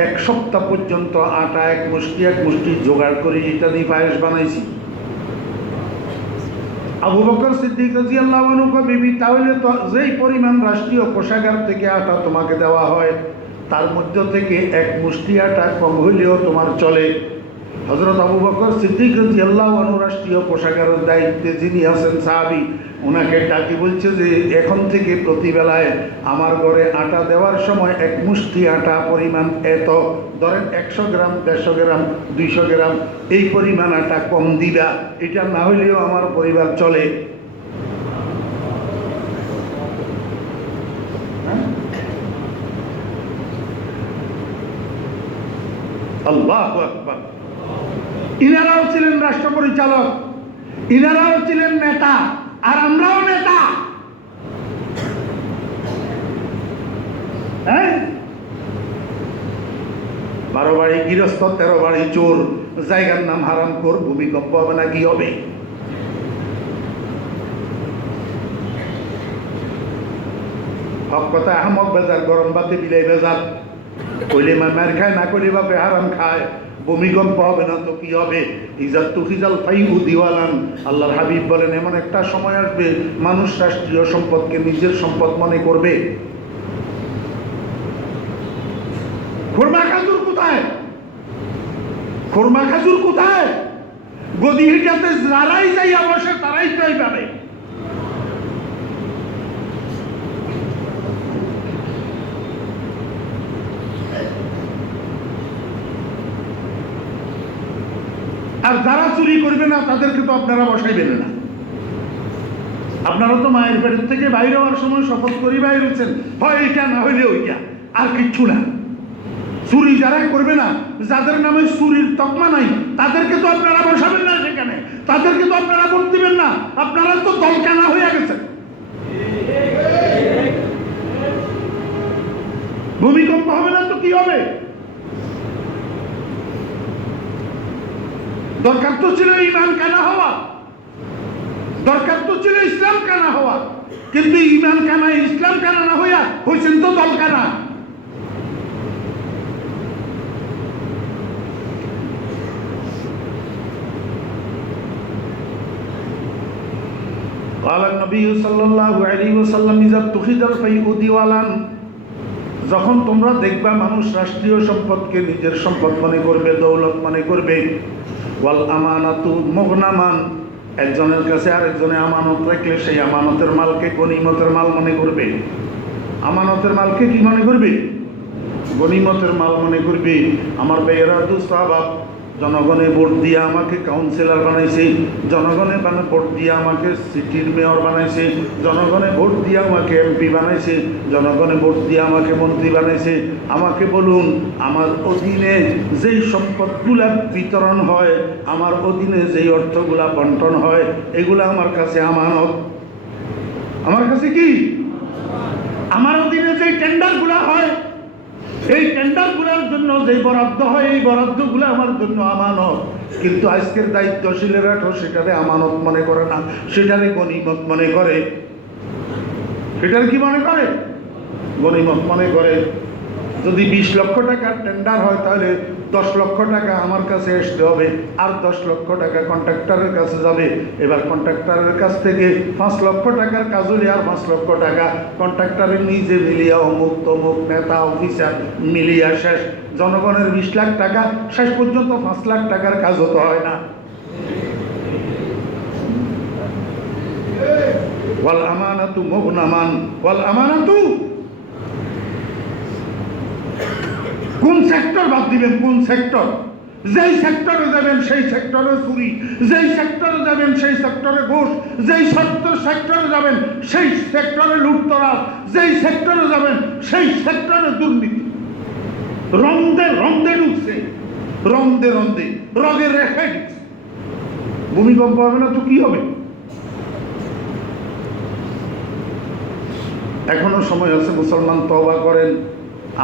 1 সপ্তাহ পর্যন্ত আটা এক মুষ্টি জোগাড় করে এটা দিয়ে পায়েস বানাইছি। আবু বকর সিদ্দিক রাদিয়াল্লাহু আনহু কয়, বিবি, তাহলে তো যেই পরিমাণ রাষ্ট্রীয় কোষাগার থেকে আটা তোমাকে দেওয়া হয় তার মধ্য থেকে 1 মুষ্টি আটা কম হইলেও তোমার চলে। হযরত আবু বকর সিদ্দিক রাদিয়াল্লাহু আনহু রাষ্ট্রীয় কোষাগারের দায়িত্বে যিনি আছেন সাহাবী, ওনাকে ডাকি বলছে যে এখন থেকে প্রতি বেলায় আমার ঘরে আটা দেওয়ার সময় 1 মুষ্টি আটা পরিমাণ এত, ধরেন 100 গ্রাম, 150 গ্রাম, 200 গ্রাম, এই পরিমাণ আটা কম দিবা, এটা না হইলেও আমার পরিবার চলে। আল্লাহু আকবার। ইনারাও ছিলেন রাষ্ট্র পরিচালক, ইনারাও ছিলেন নেতা, আর আমরাও নেতা। গৃহস্থ 13 বাড়ি চোর, জায়গার নাম হারাম কর, ভূমিকম্প হবে না কি হবে? হক কথা আহমক বেজার, গরম বাতে বিলাই বেজার, কইলে মার খায়, না কইলে বাপে হারাম খায়। ভূমিকম্প হবে না তো কি হবে? ইজাত তুহিজাল ফাইউ দিওয়ালান, আল্লাহর হাবিব বলেন এমন একটা সময় আসবে মানুষ রাষ্ট্রীয় সম্পদকে নিজের সম্পদ মনে করবে। খুরমা খাজুর কোথায়? খুরমা খাজুর কোথায়? গদিহিটাতে যারাই যাইয়া বসে তারাই তাই পাবে। আর যারা চুরি করবে না তাদেরকে তো আপনারা বসাইবেন না। আপনারা তো মায়ের পেটের থেকে বাইরে হওয়ার সময় শপথ করে বাইরে হচ্ছেন, হয় এইটা না হইলে ওইটা, আর কিচ্ছু না। চুরি যারা করবে না, যাদের নামে চুরির তকমা নাই, তাদেরকে তো আপনারা বসাবেন না সেখানে, তাদেরকে তো আপনারা ভোট দিবেন না। আপনারা তো দলকানা হয়ে গেছেন। ভূমিকম্প হবে না তো কি হবে? দরকার তো ছিল ইমান কানা হওয়া, দরকার তো ছিল ইসলাম কানা হওয়া, কিন্তু ইমান কানা ইসলাম কানা না হইয়া হয়েছেন তো দল কানা। যখন তোমরা দেখবা মানুষ রাষ্ট্রীয় সম্পদকে নিজের সম্পদ মনে করবে, দৌলত মনে করবে, ওয়াল আমানাতু মুগনামান, একজনের কাছে আরেকজনে আমানত রাখলে সেই আমানতের মালকে গনিমতের মাল মনে করবে। আমানতের মালকে কি মনে করবে? গনিমতের মাল মনে করবে। আমার ভাইয়েরা দুঃসাহাব, জনগণে ভোট দিয়ে আমাকে কাউন্সিলর বানাইছে, জনগণে ভোট দিয়ে আমাকে সিটির মেয়র বানাইছে, জনগণে ভোট দিয়ে আমাকে এমপি বানাইছে, জনগণে ভোট দিয়ে আমাকে মন্ত্রী বানাইছে। আমাকে বলুন, আমার অধীনে যেই সম্পদগুলা বিতরণ হয়, আমার অধীনে যেই অর্থগুলা বন্টন হয়, এগুলা আমার কাছে আমানত। আমার কাছে কি? আমার অধীনে যেই টেন্ডারগুলা হয়, এই টেন্ডারগুলোর জন্য যে বরাদ্দ হয়, এই বরাদ্দগুলো আমার জন্য আমানত। কিন্তু আজকের দায়িত্বশীলেরা তো সেটারে আমানত মনে করে না, সেটারে গনিমত মনে করে। সেটার কি মনে করে? গনিমত মনে করে। যদি 20 লক্ষ টাকার টেন্ডার হয়, তাহলে 10 লক্ষ টাকা আমার কাছে আসতে হবে, আর 10 লক্ষ টাকা কন্ট্রাক্টরের কাছে যাবে। এবার কন্ট্রাক্টরের কাছ থেকে 5 লক্ষ টাকার কাজ হলে আর 5 লক্ষ টাকা কন্ট্রাক্টরের নিজে মিলিয়া অমুক তমুক নেতা অফিসার মিলিয়া শেষ। জনগণের 20 লাখ টাকা, শেষ পর্যন্ত 5 লাখ টাকার কাজ হতে হয় না। ওয়াল আমানাতু মুগনামান, ওয়াল আমানাতু, কোন সেক্টর বাদ দিবেন? কোন সেক্টর? যেই সেক্টরে যাবেন সেই সেক্টরে চুরি, যেই সেক্টরে যাবেন সেই সেক্টরে ঘুষ, যেই সেক্টরে যাবেন সেই সেক্টরে লুটতরাজ, যেই সেক্টরে যাবেন সেই সেক্টরে দুর্নীতি। রন্দে রন্দে ঢুকছে, রন্দে রন্দে রগের রেখায় ঢুকছে। ভূমিকম্প হবে না তো কি হবে? এখনো সময় আছে, মুসলমান তওবা করেন।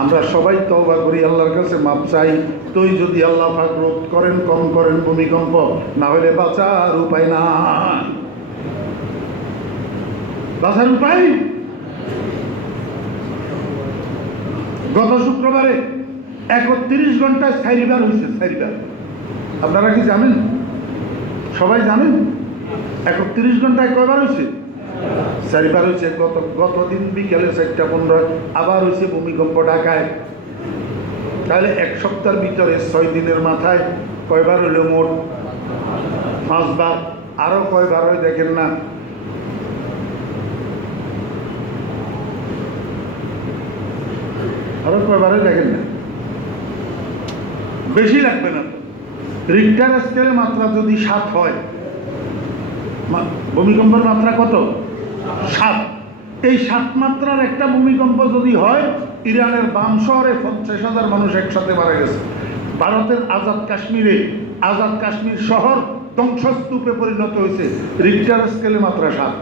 আমরা সবাই তওবা করি, আল্লাহর কাছে মাপ চাই। তুই যদি আল্লাহ পাক রোধ করেন, কম করেন ভূমিকম্প, না হলে বাঁচার উপায় না। বাঁচার উপায়? গত শুক্রবারে 31 ঘন্টায় 4 বার হয়েছে। 4 বার। আপনারা কি জানেন? সবাই জানেন 31 ঘন্টায় কয়বার হয়েছে? 4 বার হয়েছে। গতদিন বিকেলে 4:15 আবার হয়েছে ভূমিকম্প ঢাকায়। তাহলে 1 সপ্তাহের ভিতরে 6 দিনের মাথায় কয়বার হইল? মোট 5 বার। আরো কয়বার হয় দেখেন না? আরো কয়বার হয় দেখেন না? বেশি লাগবে না। রিক্টার স্কেলে মাত্রা যদি 7 হয়, ভূমিকম্পের মাত্রা কত? 7। এই 7 মাত্রার একটা ভূমিকম্প যদি হয়, ইরানের বাম শহরে 50,000 মানুষ একসাথে মারা গেছে। ভারতের আজাদ কাশ্মীর শহর ধ্বংসস্তূপে পরিণত হয়েছে। রিক্টার স্কেলে মাত্রা 7।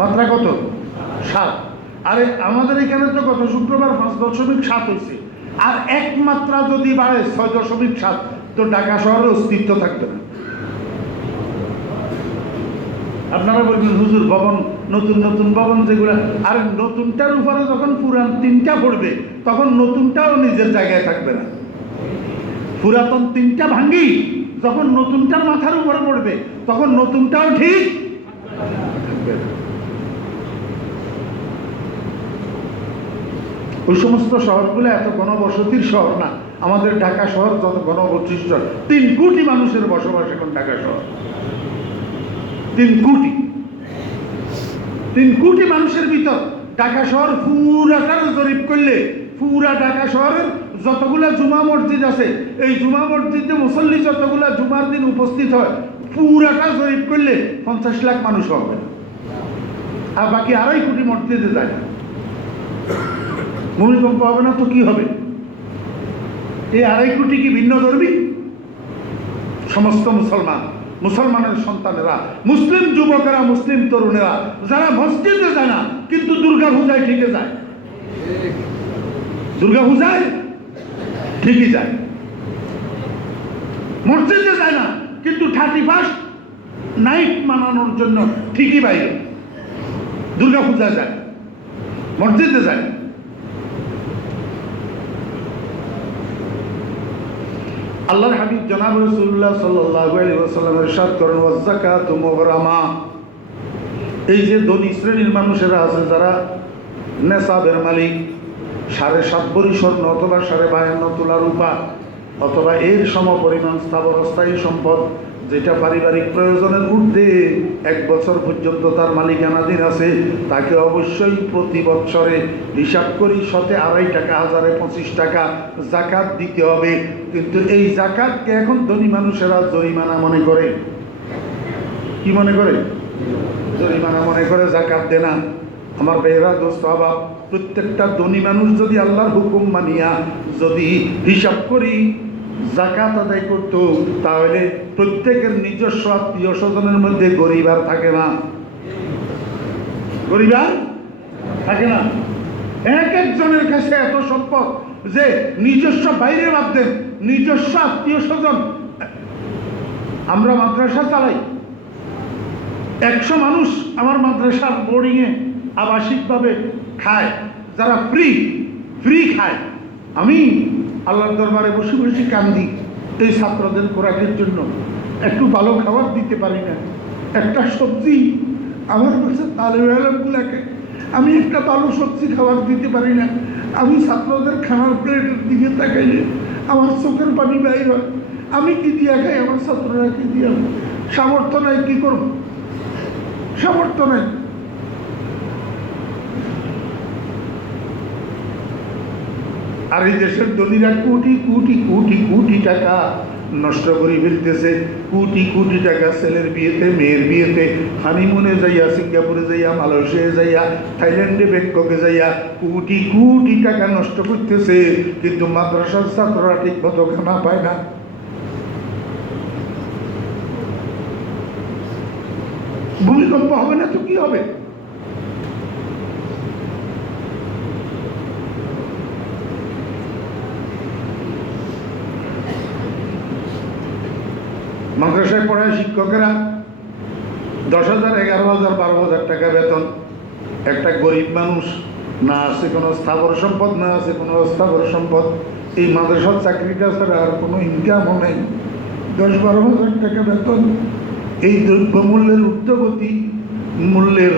মাত্রা কত? 7। আরে আমাদের এখানে তো গত শুক্রবার 5.7 হয়েছে। আর এক মাত্রা যদি বাড়ে 6.7, তো ঢাকা শহরের অস্তিত্ব থাকবে না। আপনারা বলবেন হুজুর ভবন, নতুন নতুন ভবন যেগুলো, আর নতুনটার উপরে যখন পুরান 3টা পড়বে তখন নতুনটাও নিজের জায়গায় থাকবে না। পুরাতন 3টা ভাঙ্গি যখন নতুনটার মাথার উপরে পড়বে তখন নতুনটাও ঠিক থাকবে না। ওই সমস্ত শহরগুলো এত ঘনবসতির শহর না। আমাদের ঢাকা শহর যত ঘনবসতির শহর, 3 কোটি মানুষের বসবাস এখন ঢাকা শহর। 3 কোটি মানুষের ভিতর ঢাকা শহর পুরাটার জরিপ করলে পুরা ঢাকা শহরের যতগুলা জুমা মসজিদ আছে, এই জুমা মসজিদে মুসল্লি যতগুলা জুমার দিন উপস্থিত হয়, পুরাটা জরিপ করলে 50 লাখ মানুষ হবে। আর বাকি 2.5 কোটি মসজিদে যায় না। ভূমিকম্প হবে না তো কি হবে? এই 2.5 কোটি কি ভিন্ন ধর্মী? সমস্ত মুসলমানের সন্তানেরা, মুসলিম যুবকেরা, মুসলিম তরুণেরা যারা মসজিদে যায় না কিন্তু দুর্গা পূজায় ঠিকই যায়। দুর্গা পূজায় ঠিকই যায়। মসজিদে যায় না কিন্তু 31 নাইট মানানোর জন্য ঠিকই বাইরে। দুর্গা পূজায় যায়, মসজিদে যায়। আল্লাহর হাবিব জনাব রাসূলুল্লাহ সাল্লাল্লাহু আলাইহি ওয়াসাল্লাম ইরশাদ করেন, ওয়াযাকাতু মুগরামা। এই যে ধনী শ্রেণীর মানুষেরা আছে যারা নেসাবের মালিক, 7.5 ভরি স্বর্ণ অথবা 52.5 তোলা রূপা অথবা এর সমপরিমাণ স্থাবর অস্থায়ী সম্পদ, যেটা পারিবারিক প্রয়োজনের ঊর্ধ্বে 1 বছর পর্যন্ত তার মালিকানাধীন আছে, তাকে অবশ্যই প্রতি বৎসরে হিসাব করি 2.5 টাকা, 25 টাকা জাকাত দিতে হবে। কিন্তু এই জাকাতকে এখন ধনী মানুষেরা জরিমানা মনে করে। কি মনে করে? জরিমানা মনে করে, জাকাত দে না। আমার বেহরা দোস্ত বাবা, প্রত্যেকটা ধনী মানুষ যদি আল্লাহর হুকুম মানিয়া যদি হিসাব করি জাকাত আদায় করত, তাহলে প্রত্যেকের নিজস্ব আত্মীয় স্বজনের মধ্যে গরিব আর থাকে না। গরিব আর থাকে না। এক একজনের কাছে এত সম্পদ যে নিজস্ব বাইরে বাদ দেন, নিজস্ব আত্মীয় স্বজন। আমরা মাদ্রাসা চালাই, 100 মানুষ আমার মাদ্রাসার বোর্ডিংয়ে আবাসিকভাবে খায়, যারা ফ্রি খায়। আমি আল্লাহর দরবারে বসে বসে কান্দি, এই ছাত্রদের খোরাকের জন্য একটু ভালো খাবার দিতে পারি না। একটা সবজি আমার কাছে তালেবে আলমগুলাকে আমি একটা ভালো সবজি খাবার দিতে পারি না। আমি ছাত্রদের খানার প্লেটের দিকে তাকাইলে আমার চোখের পানি বাইর হয়। আমি কি দিয়া খাই, আমার ছাত্ররা কি দিয়া? সামর্থ্য নাই, কি করব? সামর্থ্য নাই। আর এই দেশের ধনীরা কোটি কোটি কোটি কোটি টাকা নষ্ট করে ফেলতেছে। কোটি কোটি টাকা ছেলের বিয়েতে, মেয়ের বিয়েতে, হানিমুনে যাইয়া, সিঙ্গাপুরে যাইয়া, মালয়েশিয়ায় যাইয়া, থাইল্যান্ডে, ব্যাংককে যাইয়া কোটি কোটি টাকা নষ্ট করতেছে, কিন্তু মাদ্রাসার ছাত্ররা ঠিক মতো খানা পায় না। ভূমিকম্প হবে না তো কি হবে? মাদ্রাসায় পড়ায় শিক্ষকেরা 10,000, 11,000, 12,000 টাকা বেতন। একটা গরিব মানুষ, না আছে কোনো স্থাবর সম্পদ, না আছে কোনো অস্থাবর সম্পদ, এই মাদ্রাসার চাকরিটা ছাড়া আর কোনো ইনকামও নেই। 10-12,000 টাকা বেতন। এই দ্রব্যমূল্যের ঊর্ধ্বগতি মূল্যের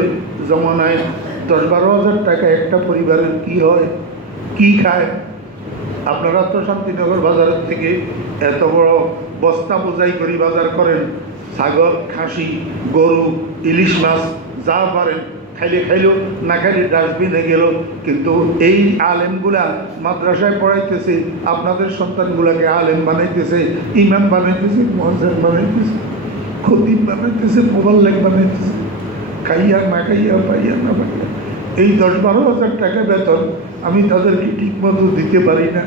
জমানায় 10-12,000 টাকা একটা পরিবারের কি হয়, কি খায়? আপনারা তো শান্তিনগর বাজারের থেকে এত বড় বস্তা বোঝাই করে বাজার করেন, ছাগল, খাসি, গরু, ইলিশ মাছ যা পারেন খাইলেও না খাইলে ডাস্টবিনে গেল। কিন্তু এই আলেমগুলা মাদ্রাসায় পড়াইতেছে, আপনাদের সন্তানগুলাকে আলেম বানাইতেছে, ইমাম বানাইতেছে, মুয়াজ্জিন বানাইতেছে, খতিব বানাইতেছে, মুবাল্লিগ বানাইতেছে। খাইয়া না খাইয়া, পাইয়া না পাইয়া এই 10-12,000 টাকা বেতন আমি তাদেরকে ঠিক মতো দিতে পারি না।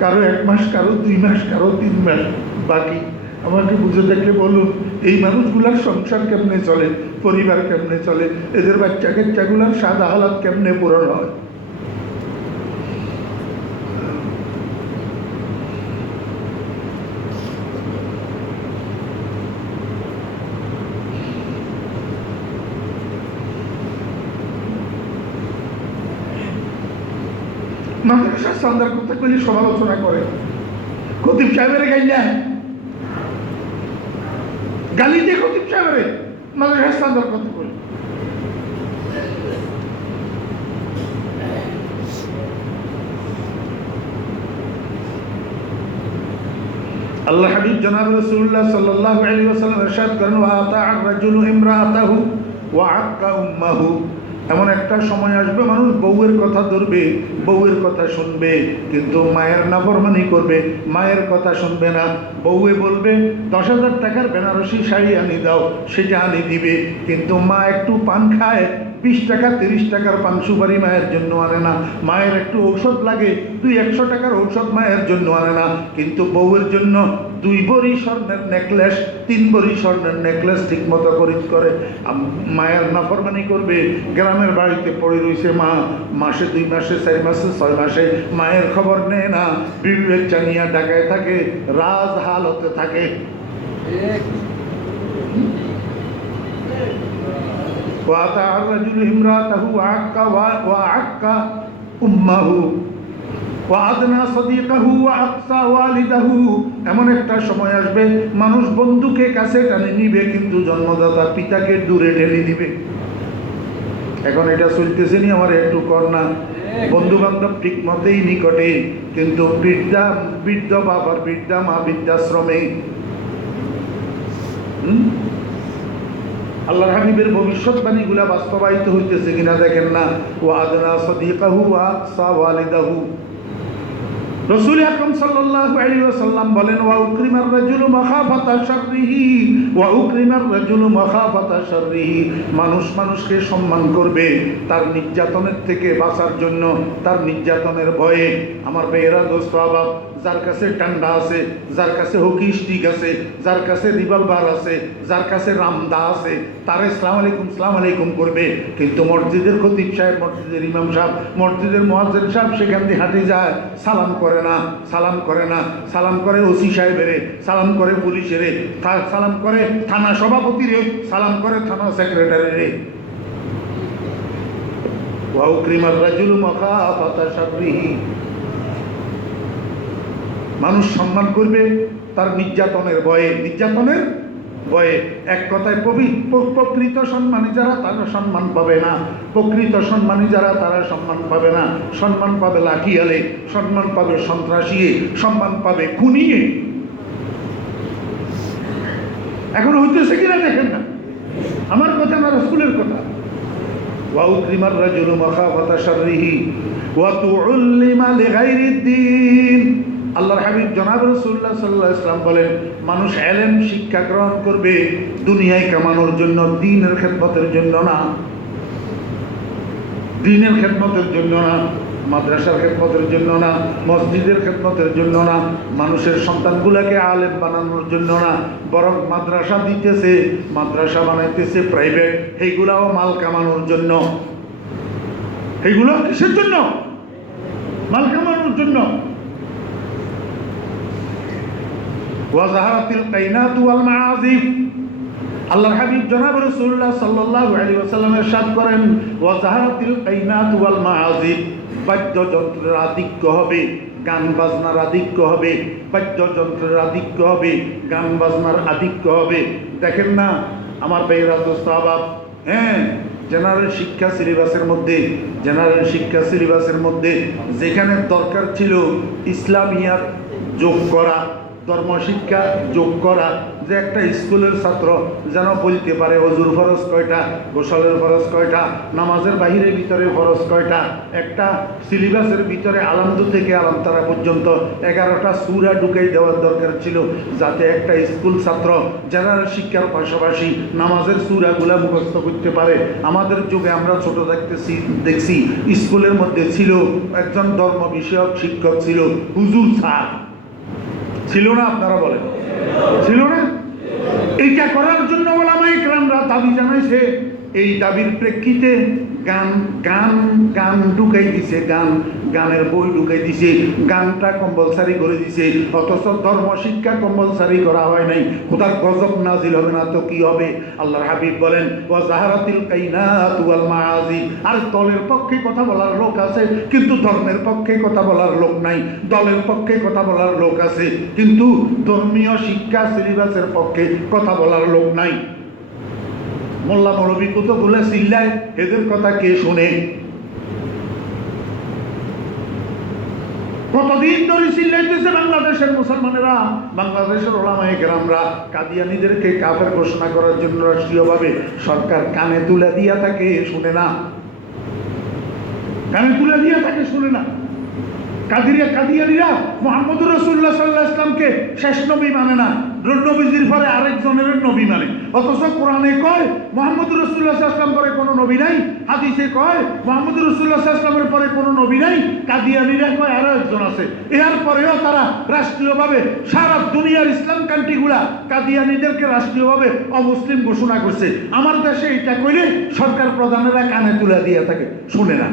কারো 1 মাস, কারো 2 মাস, কারো 3 মাস বাকি। আমাকে বুঝে দেখলে বলুন, এই মানুষগুলার সংসার কেমনে চলে, পরিবার কেমনে চলে, এদের বাচ্চা কাচ্চাগুলার সাদা হালাত কেমনে পূরণ হয়? মাদ্রাসার চান্দার কথা কইলে সমালোচনা করে, খতিব সাহেবের গাইলা গালি দিয়ে খতিব সাহেবের মাদ্রাসার চান্দার কথা কইলে। আল্লাহ হাবিব জনাব রাসূলুল্লাহ সাল্লাল্লাহু আলাইহি ওয়াসাল্লাম ইরশাদ করেন, ওয়া আতাআর রাজুলু ইমরাআতাহু ওয়া আক্কা উম্মাহু। এমন একটা সময় আসবে মানুষ বউয়ের কথা ধরবে, বউয়ের কথা শুনবে, কিন্তু মায়ের নাফরমানি করবে, মায়ের কথা শুনবে না। বউয়ে বলবে 10,000 টাকার বেনারসি শাড়ি আনি দাও, সেটা আনি দিবে, কিন্তু মা একটু পান খায়, 20 টাকা 30 টাকার পান সুপারি মায়ের জন্য আনে না। মায়ের একটু ঔষধ লাগে, 200-100 টাকার ঔষধ মায়ের জন্য আনে না, কিন্তু বউয়ের জন্য 2 ভরি স্বর্ণের নেকলেস, 3 ভরি স্বর্ণের নেকলেস ঠিক মতো খরিদ করে। মায়ের নাফরমানি করবে, গ্রামের বাড়িতে পড়ে রয়েছে মা, মাসে 2 মাসে 4 মাসে 6 মাসে মায়ের খবর নেয় না, বিবি বাচ্চা নিয়ে ঢাকায় থাকে, রাজ হালতে থাকে। وَأَطَاعَ الرَّجُلُ امْرَأَتَهُ وَعَقَّ أُمَّهُ وَأَدْنَى صَدِيقَهُ وَأَقْصَى وَالِدَهُ। এমন একটা সময় আসবে মানুষ বন্ধুকে কাছে টানে নিবে, কিন্তু জন্মদাতা পিতাকে দূরে ঠেলে দিবে। এখন এটা চলতেছে নি, আমার একটু কর না। বন্ধু বান্ধব ঠিক মতেই নিকটে, কিন্তু বৃদ্ধ বাবার বৃদ্ধা মা বৃদ্ধাশ্রমে। আল্লাহর হাবিবের ভবিষ্যৎবাণীগুলা বাস্তবায়িত হইতেছে কিনা দেখেন না। ওয়া আদনা সাদিকাহু ওয়া আকসা ওয়ালিদাহু। রাসূল আকরাম সাল্লাল্লাহু আলাইহি ওয়াসাল্লাম বলেন, ওয়া উকরিমার রাজুলু মাখাফাতা শাররিহি ওয়া উকরিমার রাজুলু মাখাফাতা শাররিহি। মানুষ মানুষকে সম্মান করবে তার নির্যাতনের থেকে বাঁচার জন্য, তার নির্যাতনের ভয়ে। আমার ভাইয়েরা, দোস্ত আবাব, যার কাছে টান্ডা আছে, যার কাছে হকি স্টিক আছে, যার কাছে রিভলভার আছে, যার কাছে রামদা আছে, তারে সালাম আলাইকুম সালাম আলাইকুম করবে, কিন্তু মসজিদের খতিব সাহেব, মসজিদের ইমাম সাহেব, মসজিদের মুয়াজ্জিন সাহেব সেখান দিয়ে হাঁটে যায়, সালাম করে না, সালাম করে না। সালাম করে ওসি সাহেবেরে, সালাম করে পুলিশেরে, সালাম করে থানা সভাপতিরে, সালাম করে থানা সেক্রেটারিরে। ওয়া উকরিমার রাজুলু মাখাফাতা শাররিহি। মানুষ সম্মান করবে তার নির্যাতনের ভয়ে, নির্যাতনের ভয়ে। এক কথায় প্রকৃত সম্মানী যারা তারা সম্মান পাবে না, প্রকৃত সম্মানী যারা তারা সম্মান পাবে না। সম্মান পাবে লাঠিয়ালে, সম্মান পাবে সন্ত্রাসীয়ে, সম্মান পাবে খুনিয়ে। এখন হইতেছে কিনা দেখেন না, আমার কথা না, রাসূলের কথা। ওয়া উকরিমার রাজুলু মাখাফাতা শাররিহি ওয়া তুউল্লিমা লিগাইরিদ দ্বীন। আল্লাহর হাবিব জনাব রাসূলুল্লাহ সাল্লাল্লাহু আলাইহি ওয়াসাল্লাম বলেন, মানুষ ইলম শিক্ষা গ্রহণ করবে দুনিয়ায় কামানোর জন্য, দ্বীনের খেদমতের জন্য না। দ্বীনের খেদমতের জন্য না, মাদ্রাসার খেদমতের জন্য না, মসজিদের খেদমতের জন্য না, মানুষের সন্তানগুলোকে আলেম বানানোর জন্য না। বরং মাদ্রাসা দিতেছে, মাদ্রাসা বানাইতেছে প্রাইভেট, এইগুলাও মাল কামানোর জন্য। এইগুলো কিসের জন্য? মাল কামানোর জন্য। ওয়াজাহারাতিল কাইনাত ওয়াল মাআজিফ। আল্লাহর হাবিব জনাব রাসূলুল্লাহ সাল্লাল্লাহু আলাইহি ওয়াসাল্লাম ইরশাদ করেন, ওয়াজাহারাতিল কাইনাত ওয়াল মাআজিফ। বাদ্যযন্ত্রের আধিক্য হবে, গান বাজনার আধিক্য হবে, বাদ্যযন্ত্রের আধিক্য হবে, গান বাজনার আধিক্য হবে। দেখেন না আমার ভাইয়েরা, দোস্ত আবাব, হ্যাঁ, জেনারেল শিক্ষা সিলেবাসের মধ্যে, জেনারেল শিক্ষা সিলেবাসের মধ্যে যেখানে দরকার ছিল ইসলামিয়াত যোগ করা, ধর্মশিক্ষা যোগ করা, যে একটা স্কুলের ছাত্র যেন বলতে পারে ওযুর ফরজ কয়টা, গোসলের ফরজ কয়টা, নামাজের বাহিরের ভিতরে ফরজ কয়টা। একটা সিলেবাসের ভিতরে আলামদু থেকে আলামতারা পর্যন্ত 11টা সূরা ঢুকাই দেওয়ার দরকার ছিল, যাতে একটা স্কুল ছাত্র জেনারেল শিক্ষার পাশাপাশি নামাজের সূরাগুলা মুখস্থ করতে পারে। আমাদের যুগে আমরা ছোট দেখছি স্কুলের মধ্যে ছিল একজন ধর্ম বিষয়ক শিক্ষক, ছিল হুজুর স্যার, ছিল না? আপনারা বলেন, ছিল না? এইটা করার জন্য ওলামায়ে কেরামরা দাবি জানাইছে। এই দাবির প্রেক্ষিতে গান গান গান ঢুকাই দিছে, গান গানের বই ঢুকাই দিছে, গানটা কম্পালসারি করে দিছে, অথচ ধর্ম শিক্ষা কম্পালসারি করা হয় নাই। খোদার গজব নাজিল হবে না তো কি হবে? আল্লাহর হাবিব বলেন ওয়া যাহারাতিল কাইনাতু ওয়াল মাআজি। আর দলের পক্ষে কথা বলার লোক আছে কিন্তু ধর্মের পক্ষে কথা বলার লোক নাই, দলের পক্ষে কথা বলার লোক আছে কিন্তু ধর্মীয় শিক্ষা সিলেবাসের পক্ষে কথা বলার লোক নাই। মোল্লা মৌলবী কতগুলো চিল্লায়, এদের কথা কে শুনে? কতদিন ধরে চিল্লাইতেছে বাংলাদেশের মুসলমানেরা, বাংলাদেশের ওলামায়ে কেরামরা কাদিয়ানীদেরকে কাফের ঘোষণা করার জন্য রাষ্ট্রীয়ভাবে সরকার কানে তুলে দিয়া থাকে, শুনে না। কানে তুলে দিয়া থাকে, শুনে না। কাদিয়ানীরা মুহাম্মদুর রাসূলুল্লাহ সাল্লাল্লাহু আলাইহি ওয়াসাল্লামকে শেষ নবী মানে না, নবীজির পরে আরেকজনের নবী মানে। অথচ কোরআনে কয় মুহাম্মদুর রাসূলুল্লাহ সাল্লাল্লাহু আলাইহি ওয়াসাল্লাম পরে কোনো নবী নাই, হাদিসে কয় মুহাম্মদুর রাসূলুল্লাহ সাল্লাল্লাহু আলাইহি ওয়াসাল্লামের পরে কোনো নবী নাই, কাদিয়ানীরা কয় আরো একজন আছে। এর পরেও তারা রাষ্ট্রীয়ভাবে সারা দুনিয়ার ইসলাম কান্ট্রিগুলা কাদিয়ানীদেরকে রাষ্ট্রীয়ভাবে অমুসলিম ঘোষণা করছে। আমার দেশে এটা কইলে সরকার প্রধানেরা কানে তুলে দিয়ে থাকে, শুনে না।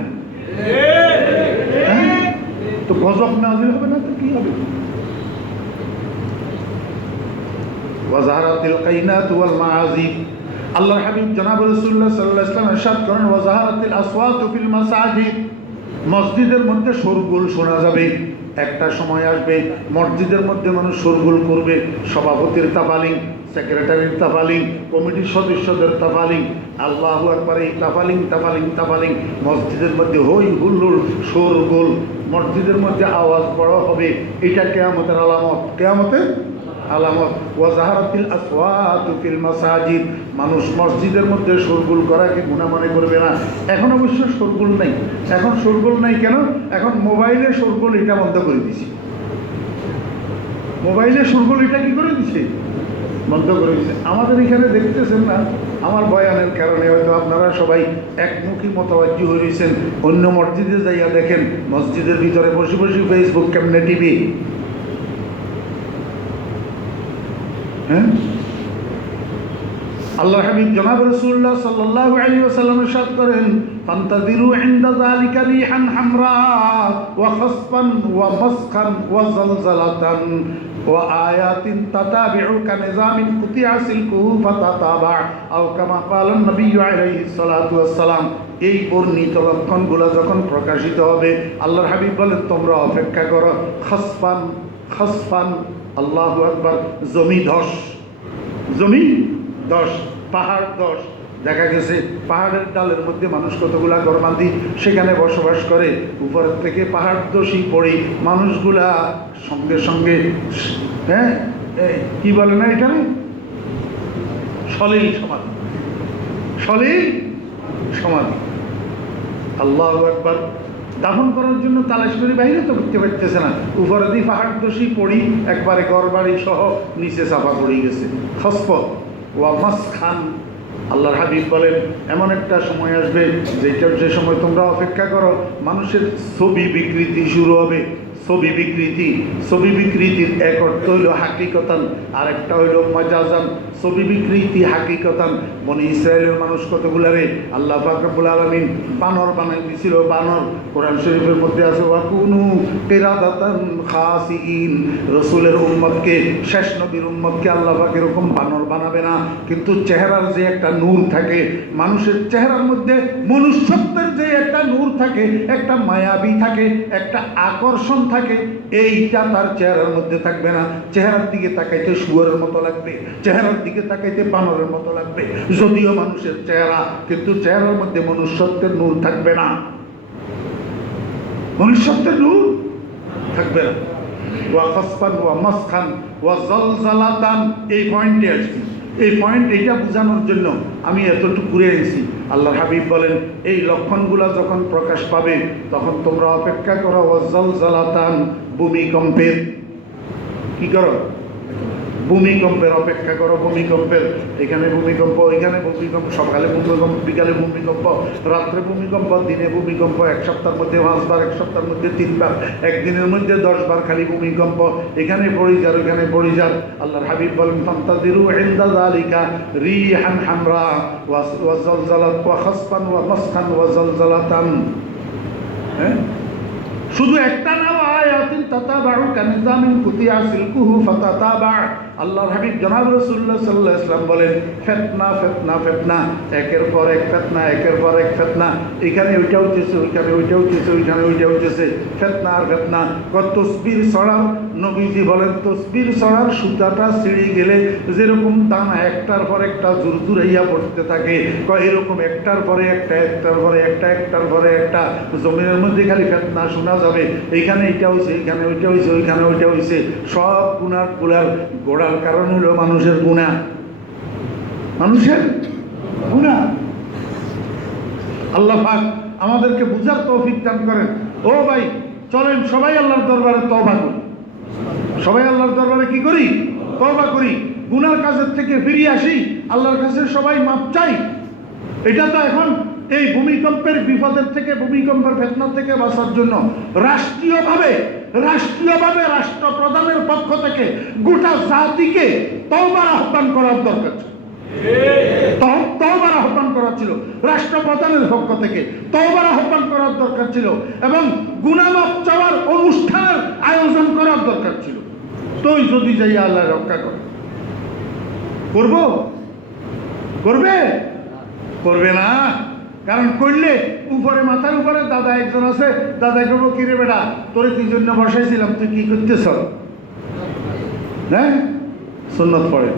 তো গজব নাযিল হবে না তো কি হবে? ওয়াজাহারাতিল কাইনাতু ওয়াল মাআজি। আল্লাহর হাবিব জনাব রাসূলুল্লাহ সাল্লাল্লাহু আলাইহি ওয়াসাল্লাম ইরশাদ করেন ওয়াজাহারাতিল আসওয়াতু ফিল মাসাজিদ। মসজিদের মধ্যে শোরগোল শোনা যাবে। একটা সময় আসবে মসজিদের মধ্যে মানুষ শোরগোল করবে, সভাপতির তাফালিং, সেক্রেটারির তাফালিং, কমিটির সদস্যদের তাফালিং, আল্লাহু আকবার, এই তাফালিং মসজিদের মধ্যে হই হুল্লোড় শোরগোল, মসজিদের মধ্যে আওয়াজ বড় হবে। এটা কিয়ামতের আলামত, কিয়ামতের আলামত। ওয়াজাহারাতিল আসওয়াতু ফিল মাসাজিদ। মানুষ মসজিদের মধ্যে শোরগোল করাকে গুনাহ মনে করবে না। এখন অবশ্য শোরগোল নাই, এখন শোরগোল নাই কেন? এখন মোবাইলে শোরগোল এটা বন্ধ করে দিছি। মোবাইলে শোরগোল এটা কি করে দিছে? বন্ধ করে দিছে। আমাদের এখানে দেখতেছেন না, আমার বয়ানের কারণে হয়তো আপনারা সবাই একমুখী মতবাজ্য হয়েছেন। অন্য মসজিদে যাইয়া দেখেন, মসজিদের ভিতরে বসে বসে ফেসবুক, কেমনে টিভি। হ্যাঁ, আল্লাহ হাবিব জনাব রাসূলুল্লাহ সাল্লাল্লাহু আলাইহি ওয়াসাল্লাম ইরশাদ করেন ফান্তাযিরু ইনদা যালিকা রিহান হামরা ওয়া খাসফান ওয়া মাসখান ওয়া যালজালাতান ওয়া আয়াতিন তাতাবিউ কানিজামিন কুতিয়া সিলকুহু ফাতাতাবা আও কামা ক্বালা নবী আলাইহিস সালাতু ওয়াস সালাম। এই বর্ণিত লক্ষণগুলো যখন প্রকাশিত হবে, আল্লাহর হাবিব বলেন তোমরা অপেক্ষা করো। খাসফান আল্লাহু আকবার, জমি ধস, জমি ধস, পাহাড় ধস। দেখা গেছে পাহাড়ের ডালের মধ্যে মানুষ কতগুলা ঘর বাঁধি সেখানে বসবাস করে, উপরের থেকে পাহাড় ধসি পড়ে মানুষগুলা সঙ্গে সঙ্গে, হ্যাঁ কি বলে না এটা, সলিল সমাধি, সলিল সমাধি। আল্লাহু আকবার। দাফন করার জন্য তালাশ করে বাইরে তো করতে পারতেছে না, উপরে দিয়ে পাহাড় দোষী পড়ি একবারে ঘরবাড়ি সহ নিচে চাপা পড়ে গেছে। খসফ ওয়া মাসখান। আল্লাহর হাবিব বলেন এমন একটা সময় আসবে যে সময় তোমরা অপেক্ষা করো, মানুষের ছবি বিকৃতি শুরু হবে। ছবি বিকৃতির এক অর্থ হইল হাকিকতান, আর একটা হইল মাজাজান। ছবি বিকৃতি হাকিকতান। বনি ইসরায়েলের মানুষ কতগুলারে আল্লাহ পাক রব্বুল আলামিন বানর বানাই দিছিল। বানর কোরআন শরীফের মধ্যে আছে ওয়াকুনু কিরাদাতান খাসিইন। রাসূলের উম্মতকে, শেষ নবীর উম্মতকে আল্লাহ পাক এরকম বানর বানাবে না, কিন্তু চেহারার যে একটা নূর থাকে, মানুষের চেহারার মধ্যে মনুষ্যত্বের যে একটা নূর থাকে, একটা মায়াবী থাকে, একটা আকর্ষণ থাকে, এইটা তার চেহারার মধ্যে থাকবে না। চেহারার দিকে তাকাইতে শুয়োরের মতো লাগবে, চেহারার দিকে তাকাইতে বানরের মতো লাগবে। যদিও মানুষের চেহারা, কিন্তু চেহারার মধ্যে মনুষ্যত্বের নূর থাকবে না, মনুষ্যত্বের নূর থাকবে না। ওয়া খাসফান ওয়া মাসখান ওয়া যালজালাতান। এই পয়েন্টে আসছি, এই পয়েন্ট এইটা বোঝানোর জন্য আমি এতটুকু ঘুরে এসেছি। আল্লাহ হাবিব বলেন এই লক্ষণগুলো যখন প্রকাশ পাবে তখন তোমরা অপেক্ষা করো। ওয়া যালজালাতান, ভূমিকম্পের। কি করো? ভূমিকম্পের অপেক্ষা করো। ভূমিকম্পের, এখানে ভূমিকম্প, ওইখানে ভূমিকম্প, সকালে ভূমিকম্প, বিকালে ভূমিকম্প, রাত্রে ভূমিকম্প, দিনে ভূমিকম্প, এক সপ্তাহের মধ্যে 5 বার, এক সপ্তাহের মধ্যে 3 বার, একদিনের মধ্যে 10 বার খালি ভূমিকম্প। এখানে পড়ি যার, ওইখানে পড়ি যার। আল্লাহর হাবিব বলেন ফান্তাযিরু ইনদা যালিকা রিহান হামরা ওয়া যালজালাত ওয়া খাসফান ওয়া মাসখান ওয়া যালজালাতান। হ্যাঁ, শুধু একটা না, আয়াতিন তাতাবাউ কানিজামিন কুতিয়া সিলকুহু ফাতাতাবা। আল্লাহর হাবিব জনাব রাসূলুল্লাহ সাল্লাল্লাহু আলাইহি ওয়াসাল্লাম বলেন, ফিতনা ফিতনা ফিতনা, একের পর এক ফিতনা, একের পর এক ফিতনা, এখানে ওইটা হইতেছে, ওইখানে ওইটা হইতেছে, ওইখানে ওইটা হইতেছে, ফিতনা আর ফিতনা। তসবির ছড়ার, নবীজি বলেন তসবির ছড়ার সুতাটা ছিঁড়ে গেলে যেরকম দানা একটার পর একটা জুরজুরাইয়া পড়তে থাকে, এরকম একটার পরে একটা, একটার পরে একটা, একটার পরে একটা জমিনের মধ্যে খালি ফিতনা শোনা যাবে। এইখানে এইটা হয়েছে, এইখানে ওইটা হয়েছে, ওইখানে ওইটা হয়েছে। সব গুনার গুলার গোড়ার কারণ হলো মানুষের গুনাহ, মানুষের গুনাহ। আল্লাহ পাক আমাদেরকে বুঝার তৌফিক দান করেন। ও ভাই, চলেন সবাই আল্লাহর দরবারে তওবা করি, সবাই আল্লাহর দরবারে কি করি? তওবা করি, গুনার কাজের থেকে ফিরিয়ে আসি, আল্লাহর কাছে সবাই মাপ চাই। এটা তো এখন এই ভূমিকম্পের বিপদের থেকে, ভূমিকম্পের ফিতনা থেকে বাঁচার জন্য রাষ্ট্রীয়ভাবে রাষ্ট্রপ্রধানের পক্ষ থেকে গোটা জাতিকে তওবার আহ্বান করার দরকার ছিল। তওবার আহ্বান করা ছিল রাষ্ট্রপ্রধানের পক্ষ থেকে, তওবার আহ্বান করার দরকার ছিল এবং গুনাহ মাফ চাওয়ার অনুষ্ঠানের আয়োজন করার দরকার ছিল। তুই যদি যাই আল্লাহ রক্ষা করে, করবো? করবে? করবে না। কারণ করলে উপরে, মাথার উপরে দাদা একজন আছে, দাদা করবো, কিরে বেটা তোরে কি জন্য বসাইছিলাম, তুই কি করতেছ? হ্যাঁ, সুন্নত পড়ে।